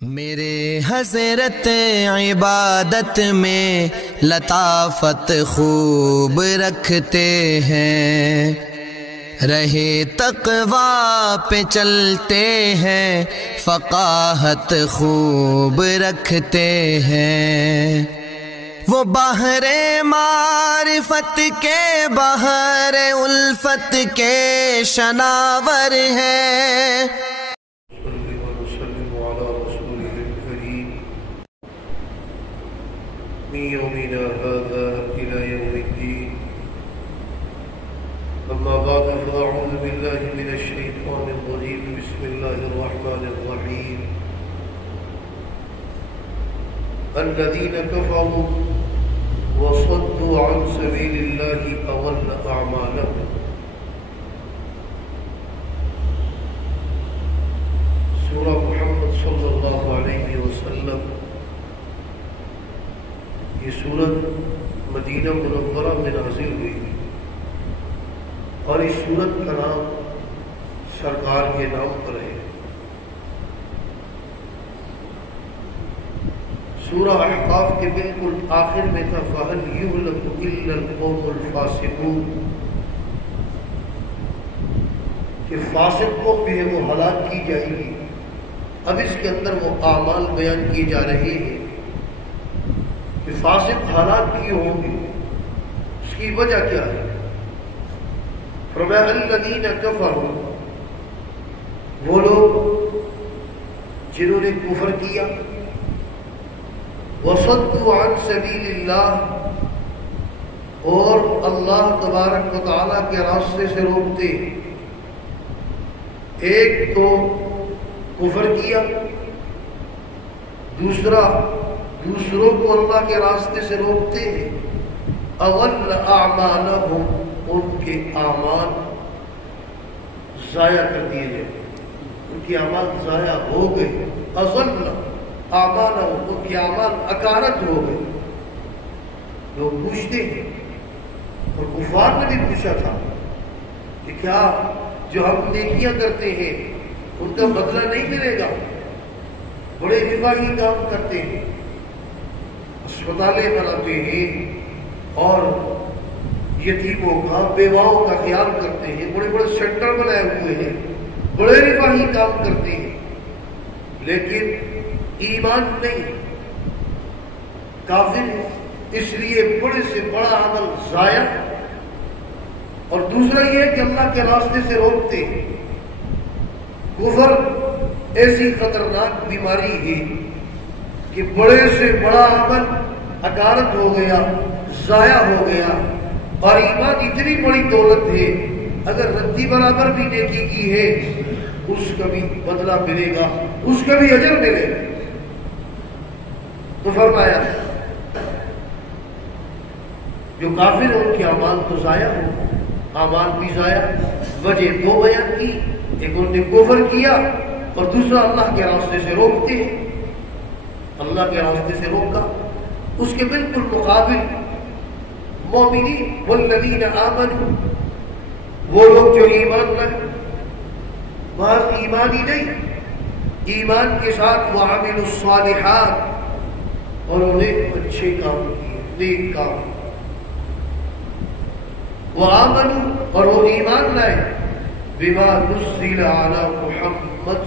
میرے حضرت عبادت میں لطافت خوب رکھتے ہیں، رہے تقویٰ پہ چلتے ہیں، فقاہت خوب رکھتے ہیں۔ وہ بحر معرفت کے بحر الفت کے شناور ہیں۔ من يومنا هذا إلى يوم الدين. أما بعد فأعوذ بالله من الشيطان الرجيم. بسم الله الرحمن الرحيم. الذين كفروا وصدوا عن سبيل الله أضل أعمالهم. سورة محمد صلی اللہ علیہ وسلم، یہ سورت مدینہ منورہ میں نازل ہوئی اور اس سورت کا نام سرکار کے نام پر ہے۔ سورہ احقاف کے بالکل آخر میں تھا فَهَلْ يُهْلَكُ إِلَّا الْقَوْمُ الْفَاسِقُونَ، کہ فاسقوں پہ وہ ہلاک کی جائے گی۔ اب اس کے اندر وہ اعمال بیان کیے جا رہے ہیں کہ فاسق حالات کیوں ہوں گے، اس کی وجہ کیا ہے۔ فرمایا الذین کفروا، وہ لوگ جنہوں نے کفر کیا، وصدوا عن سبیل اللہ، اور اللہ تبارک و تعالیٰ کے راستے سے روکتے۔ ایک تو کفر کیا، دوسروں کو اللہ کے راستے سے روکتے ہیں۔ اضل اعمالہم، ان کے اعمال ضائع کر دیے گئے، ان کے اعمال ضائع ہو گئے۔ اضل اعمالہم، ان کے اعمال اکارت ہو گئے۔ لوگ پوچھتے ہیں، اور کفار نے بھی پوچھا تھا کہ کیا جو ہم نیکیاں کرتے ہیں ان کا بدلہ نہیں ملے گا؟ بڑے رفاہی کام کرتے ہیں، اسپتالیں بناتے ہیں اور یتیموں کا بیواؤں کا خیال کرتے ہیں، بڑے بڑے سینٹر بنائے ہوئے ہیں، بڑے رفاہی کام کرتے ہیں، لیکن ایمان نہیں، کافر ہے، اس لیے بڑے سے بڑا عمل ضائع۔ اور دوسرا یہ ہے کہ اللہ کے راستے سے روکتے ہیں۔ کفر ایسی خطرناک بیماری ہے کہ بڑے سے بڑا عمل اکارت ہو گیا، ضائع ہو گیا۔ اور ایمان اتنی بڑی دولت ہے، اگر ردی برابر بھی نیکی کی ہے اس کا بھی بدلہ ملے گا، اس کا بھی اجر ملے گا۔ تو فرمایا جو کافر ان کے اعمال تو ضائع ہو، اعمال بھی ضائع۔ وجہ دو بیان کی، ایک انہوں نے کفر کیا اور دوسرا اللہ کے راستے سے روکتے ہیں۔ اللہ کے راستے سے روکا، اس کے بالکل مقابل مومنین والذین آمنوا، وہ لوگ جو ایمان لائے، بات ایمان ہی نہیں، ایمان کے ساتھ وعملوا الصالحات، اور انہیں اچھے کام کیے، نیک کام۔ وآمنوا، اور وہ ایمان لائے، بما نزل علی محمد،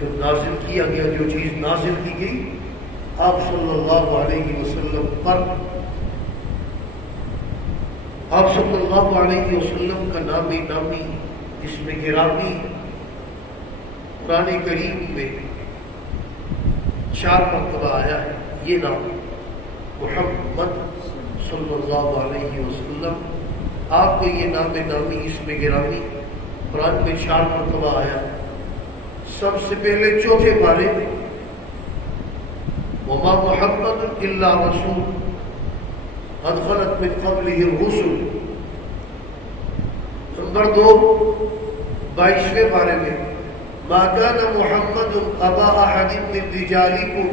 جو نازل کیا گیا، جو چیز نازل کی گئی آپ صلی اللہ علیہ وسلم پر۔ آپ صلی اللہ علیہ وسلم کا نامی اسم گرامی قرآن کریم میں 4 مرتبہ آیا ہے۔ یہ نام محمد صلی اللہ علیہ وسلم، آپ کو یہ نامی اسم گرامی قرآن میں 4 مرتبہ آیا ہے۔ سب سے پہلے 4تھے پارے میں وما محمد الا رسول قد خلت من قبلہ الرسل۔ نمبر 2 22ویں پارے میں ما كان محمد ابا احد من رجالکم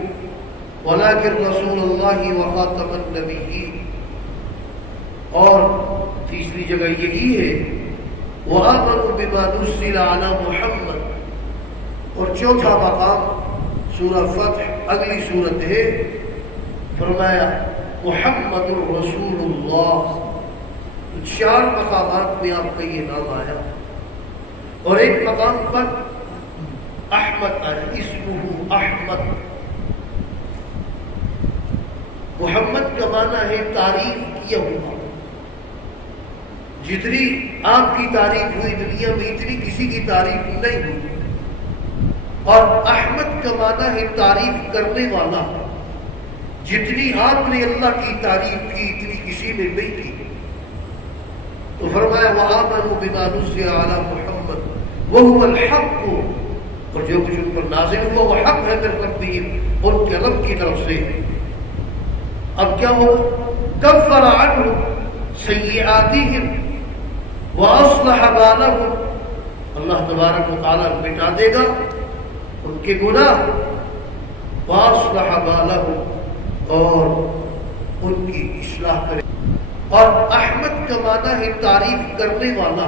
ولكن رسول اللہ وخاتم النبیین۔ اور تیسری جگہ یہی ہے وآمنوا بما نزل على محمد اور چوتھا مقام سورہ فتح اگلی صورت ہے، فرمایا محمد رسول اللہ. 4 مقامات میں آپ کا یہ نام آیا، اور ایک مقام پر احمد آیا، اسمہ احمد. محمد کا معنی ہے تعریف کیا ہوا. جتنی آپ کی تعریف ہوئی دنیا میں اتنی کسی کی تعریف نہیں ہوئی. اور احمد کا معنی ہے تعریف کرنے والا. جتنی آپ نے اللہ کی تعریف کی اتنی کسی نے نہیں کی. تو فرمایا وآمنوا بما نزل علی محمد وهو الحق، اور جو کچھ ان پر نازل ہوا وہ حق ہے من ربهم، ان کے رب کی طرف سے. اب کیا ہوگا؟ کفر عنهم سیئاتهم واصلح بالهم، اللہ تبارک و تعالی مٹا دے گا ان کے گناہ. واصلح بالهم، اور ان کی اصلاح کرے. اور احمد کا معنی ہے تعریف کرنے والا.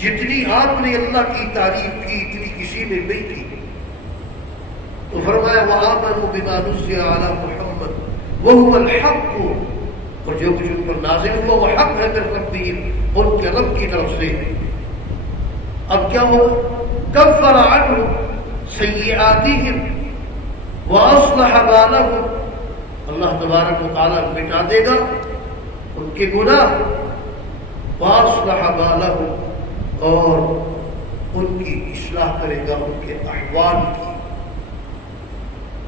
جتنی آپ نے اللہ کی تعریف کی اتنی کسی نے نہیں کی. تو فرمایا وآمنوا بما نزل علی محمد وهو الحق، اور جو کچھ ان پر نازل ہوا وہ حق ہے من ربهم، ان کے رب کی طرف سے. اب کیا ہوگا؟ کفر عنهم سیئاتهم واصلح بالهم، اللہ تبارک و تعالی مٹا دے گا ان کے گناہ. واصلح بالهم، اور ان کی اصلاح کرے گا ان کے احوال کی.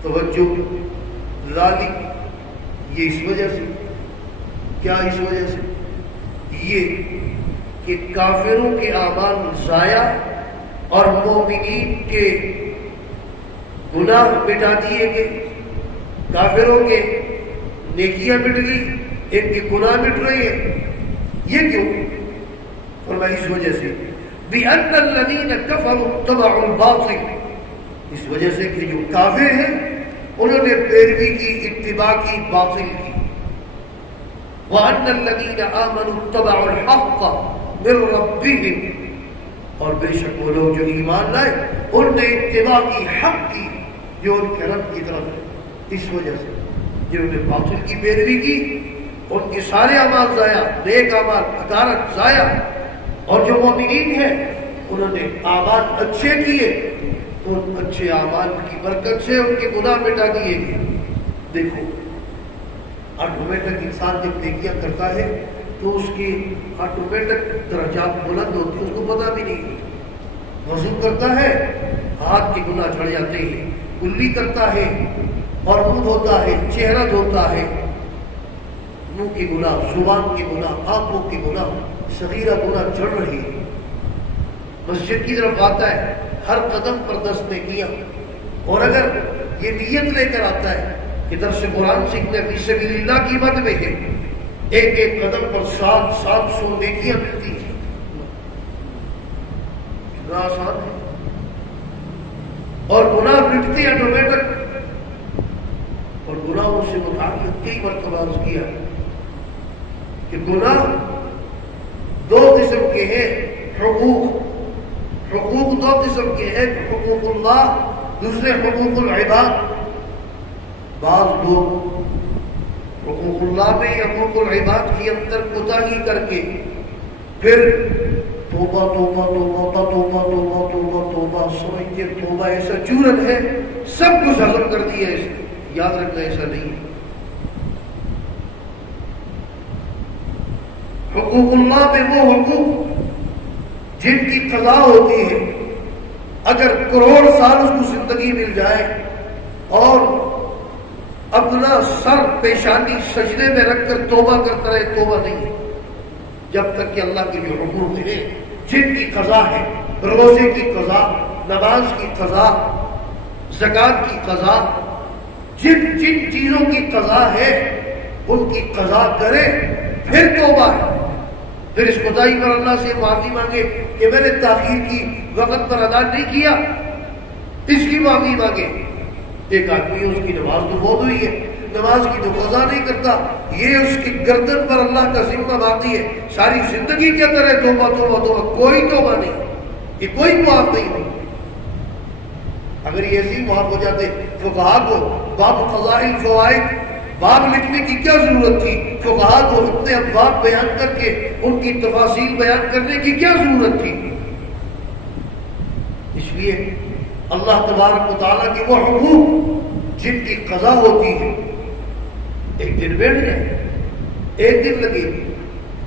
توجہ، ذالک، یہ اس وجہ سے، کیا اس وجہ سے؟ یہ کہ کافروں کے اعمال ضائع اور مومنین کے گناہ مٹا دیے گئے. کافروں کے نیکیاں مٹ گئی، ان کے گناہ مٹ رہے ہیں. یہ کیوں؟ فرمایا اس وجہ سے بِأَنَّ الَّذِينَ كَفَرُوا اتَّبَعُوا الْبَاطِلَ، اس وجہ سے کہ جو کافر ہیں انہوں نے پیروی کی، اتباع کی باطل کی. وَأَنَّ الَّذِينَ آمَنُوا اتَّبَعُوا الْحَقَّ مِن رَبِّهِمْ، اور بے شک وہ لوگ جو ایمان لائے انہوں نے اتباع کی، حق کی جو ان کے رب کی طرف ہے. اس وجہ سے جنہوں نے باطل کی پیروی کی ان کے سارے اعمال ضائع، نیک اعمال اکارت ضائع. اور جو مومنین ہیں انہوں نے اعمال اچھے کیے تو ان اچھے اعمال کی برکت سے ان کے گناہ مٹا دیے گئے. دیکھو آٹومیٹک انسان جب نیکیاں کرتا ہے تو اس کی آٹومیٹک درجات بلند ہوتی ہیں، اس کو پتہ بھی نہیں. وضو کرتا ہے ہاتھ کے گناہ جھڑ جاتے ہیں، کلی کرتا ہے اور منہ دھوتا ہے، چہرہ دھوتا ہے، منہ کے گناہ، زبان کے گناہ، آنکھوں کے گناہ، صغیرہ گناہ جڑ رہی ہے. مسجد کی طرف آتا ہے، ہر قدم پر 10 نیکیاں. اور اگر یہ نیت لے کر آتا ہے کہ درس قرآن سیکھنے فی سبیل اللہ کی مد میں ہے، ایک ایک قدم پر 700 نیکیاں ملتی ہیں. کتنا آسان ہے. اور گناہ مٹتی ہے آٹومیٹک. اور گناہوں سے متعلق کئی مرتبہ عرض کیا کہ گناہ 2 قسم کے ہیں. حقوق 2 قسم کے ہیں، حقوق اللہ، دوسرے حقوق العباد. بعض لوگ حقوق اللہ میں حقوق العباد کی اندر کوتاہی کر کے پھر توبہ توبہ توبہ توبہ توبہ توبہ توبہ سمجھتے توبہ ایسا چورن ہے، سب کچھ ہضم کر دیا اس نے. یاد رکھنا ایسا نہیں ہے. حقوق اللہ میں وہ حقوق جن کی قضا ہوتی ہے. اگر کروڑ سال اس کو زندگی مل جائے اور اپنا سر پیشانی سجدے میں رکھ کر توبہ کرتا رہے، توبہ نہیں ہے. جب تک کہ اللہ کے جو حقوق ہیں جن کی قضا ہے، روزے کی قضا، نماز کی قضا، زکوٰۃ کی قضا، جن چیزوں کی قضا ہے ان کی قضا کرے پھر توبہ ہے. پھر اس خدائی پر اللہ سے معافی مانگے کہ میں نے تاخیر کی، وقت پر ادا نہیں کیا، اس کی معافی مانگے. ایک آدمی اس کی نماز تو بہت ہوئی ہے، نماز کی تو قضا نہیں کرتا، یہ اس کی گردن پر اللہ کا ذمہ باقی ہے. ساری زندگی کے اندر ہے توبہ توبہ توبہ، کوئی توبہ نہیں، یہ کوئی معاف نہیں ہوئی. اگر یہ ایسے ہی معاف ہو جاتے فقہا کو باب قضاء الفوائد باب لکھنے کی کیا ضرورت تھی؟ فقہا کو اتنے ابواب بیان کر کے ان کی تفاصیل بیان کرنے کی کیا ضرورت تھی؟ اس لیے اللہ تبارک و تعالیٰ کے وہ حقوق جن کی قضا ہوتی ہے، ایک دن بیٹھ جائے، ایک دن لگے گی،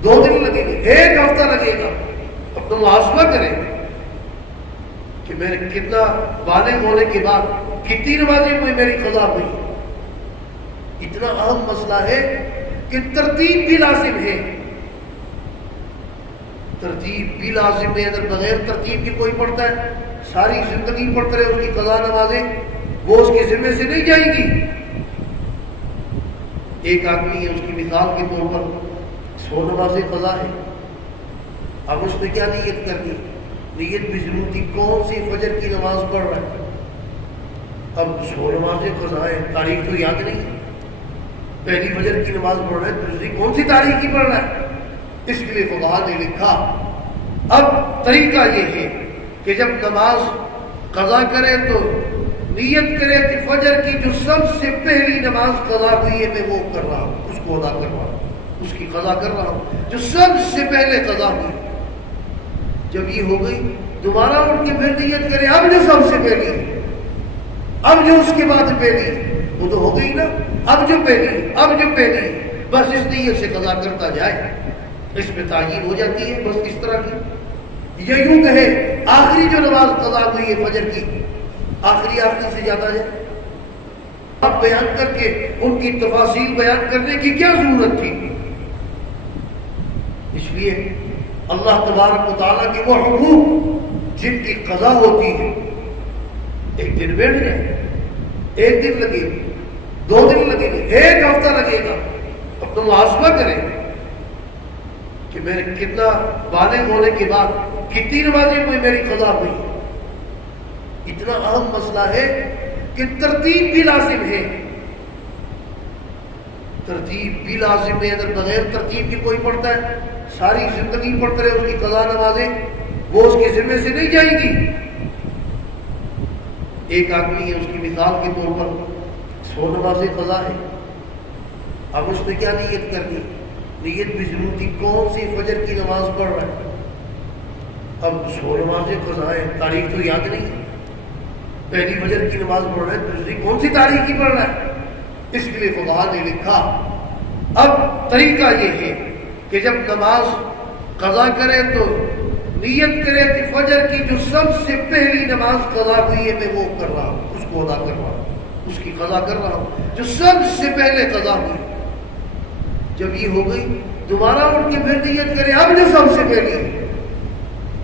2 دن لگے گی، 1 ہفتہ لگے گا، اب تو محاسبہ کریں کہ میں نے کتنا بالغ ہونے کے بعد کتنی نمازیں کوئی میری قضا ہوئی۔ اتنا اہم مسئلہ ہے کہ ترتیب بھی لازم ہے، ترتیب بھی لازم ہے۔ اگر بغیر ترتیب کے کوئی پڑھتا ہے، ساری زندگی پڑھتا رہے، اس کی قضا نمازیں وہ اس کے ذمے سے نہیں جائیں گی۔ ایک آدمی ہے، اس کی مثال کے طور پر 100 نمازیں قضا ہے، اب اس نے کیا نیت کرنی؟ نیت بھی ضرور تھی، کون سی فجر کی نماز پڑھ رہا ہے؟ اب 100 نمازیں قضا ہے، تاریخ تو یاد نہیں ہے، پہلی فجر کی نماز پڑھ رہا ہے، دوسری کون سی تاریخ کی پڑھ رہا ہے؟ اس کے لیے فقہا نے لکھا اب طریقہ یہ ہے کہ جب نماز قضا کرے تو نیت کرے کہ فجر کی جو سب سے پہلی نماز قضا ہوئی ہے میں وہ کر رہا ہوں، اس کو ادا کر رہا ہوں، اس کی قضا کر رہا ہوں جو سب سے پہلے قضا ہوئی۔ جب یہ ہو گئی دوبارہ اٹھ کے پھر نیت کرے اب جو سب سے پہلی ہے، اب جو اس کے بعد پہلی ہے، وہ تو ہو گئی نا، اب جو پہلی بس اس نیت سے قضا کرتا جائے، اس میں تعین ہو جاتی ہے۔ بس اس طرح کی یہ یوں کہے آخری جو نماز قضا ہوئی ہے فجر کی، آخری سے جاتا جائے، اب بیان کر کے ان کی تفاصیل بیان کرنے کی کیا ضرورت تھی؟ اس لیے اللہ تبارک و تعالیٰ کے وہ حقوق جن کی قضا ہوتی ہے، ایک دن بیٹھ جائے، 1 دن لگے گی، 2 دن لگے گی، 1 ہفتہ لگے گا، اب تو محاسبہ کریں کہ میں نے کتنا بالغ ہونے کے بعد کتنی نمازیں کوئی میری قضا ہوئی۔ اتنا اہم مسئلہ ہے کہ ترتیب بھی لازم ہے، ترتیب بھی لازم ہے۔ اگر بغیر ترتیب کے کوئی پڑھتا ہے، ساری زندگی پڑھتا رہے، اس کی قضا نمازیں وہ اس کے ذمے سے نہیں جائیں گی۔ ایک آدمی ہے، اس کی مثال کے طور پر 100 نمازیں قضا ہے، اب اس نے کیا نیت کرنی؟ نیت بھی ضرور تھی، کون سی فجر کی نماز پڑھ رہا ہے؟ اب 100 نمازیں قضا ہے، تاریخ تو یاد نہیں ہے، پہلی فجر کی نماز پڑھ رہا ہے، دوسری کون سی تاریخ کی پڑھ رہا ہے؟ اس کے لیے فقہا نے لکھا اب طریقہ یہ ہے کہ جب نماز قضا کرے تو نیت کرے کہ فجر کی جو سب سے پہلی نماز قضا ہوئی ہے میں وہ کر رہا ہوں، اس کو ادا کر رہا ہوں، اس کی قضا کر رہا ہوں جو سب سے پہلے قضا ہوئی۔ جب یہ ہو گئی دوبارہ اٹھ کے پھر نیت کرے اب جو سب سے پہلی ہے،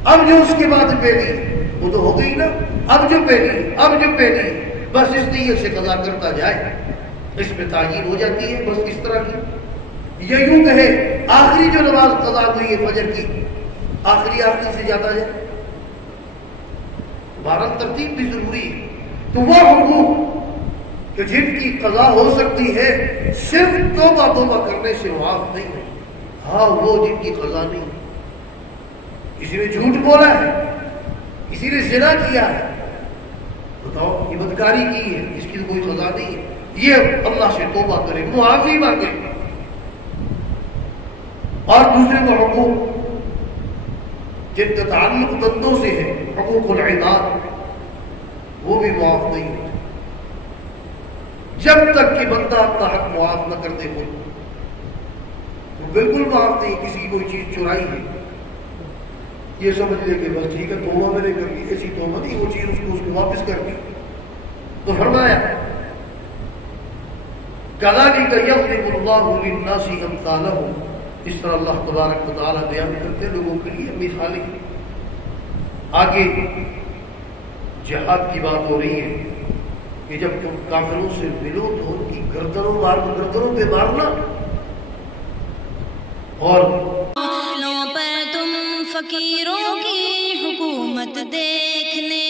اب جو اس کے بعد پہلی ہے، وہ تو ہو گئی نا، اب جو پہلی ہے، بس اس نیت سے قضا کرتا جائے، اس میں تعین ہو جاتی ہے۔ بس اس طرح کی یہ یوں کہے آخری جو نماز قضا ہوئی ہے فجر کی، آخری سے جاتا جائے، بہرحال ترتیب بھی ضروری ہے۔ تو وہ حقوق کہ جن کی قضا ہو سکتی ہے صرف توبہ کرنے سے معاف نہیں ہے، ہاں وہ جن کی قضا نہیں ہے، کسی نے جھوٹ بولا ہے، کسی نے زنا کیا ہے، بتاؤ یہ بدکاری کی ہے، اس کی کوئی قضا نہیں ہے، یہ اللہ سے توبہ کرے، معافی مانگے۔ اور دوسرے وہ حقوق جن کا تعلق بندوں سے ہے، حقوق العباد، وہ بھی معاف نہیں ہوتے جب تک کہ بندہ اپنا حق معاف نہ کر دے، وہ بالکل معاف نہیں۔ کسی کی کوئی چیز چرائی ہے، یہ سمجھ لے کہ بس ٹھیک ہے توبہ میں نے کر لی، ایسی توبہ نہیں، وہ چیز اس کو واپس کر دی۔ تو فرمایا کذالک یضرب اللہ للناس امثالهم، اس طرح اللہ تبارک و تعالیٰ بیان کرتے ہیں لوگوں کے لیے مثالیں۔ آگے جہاد کی بات ہو رہی ہے کہ جب تم کافروں سے ملو تو ان کی گردنوں پہ مارنا، اور پر تم فقیروں کی حکومت دیکھنے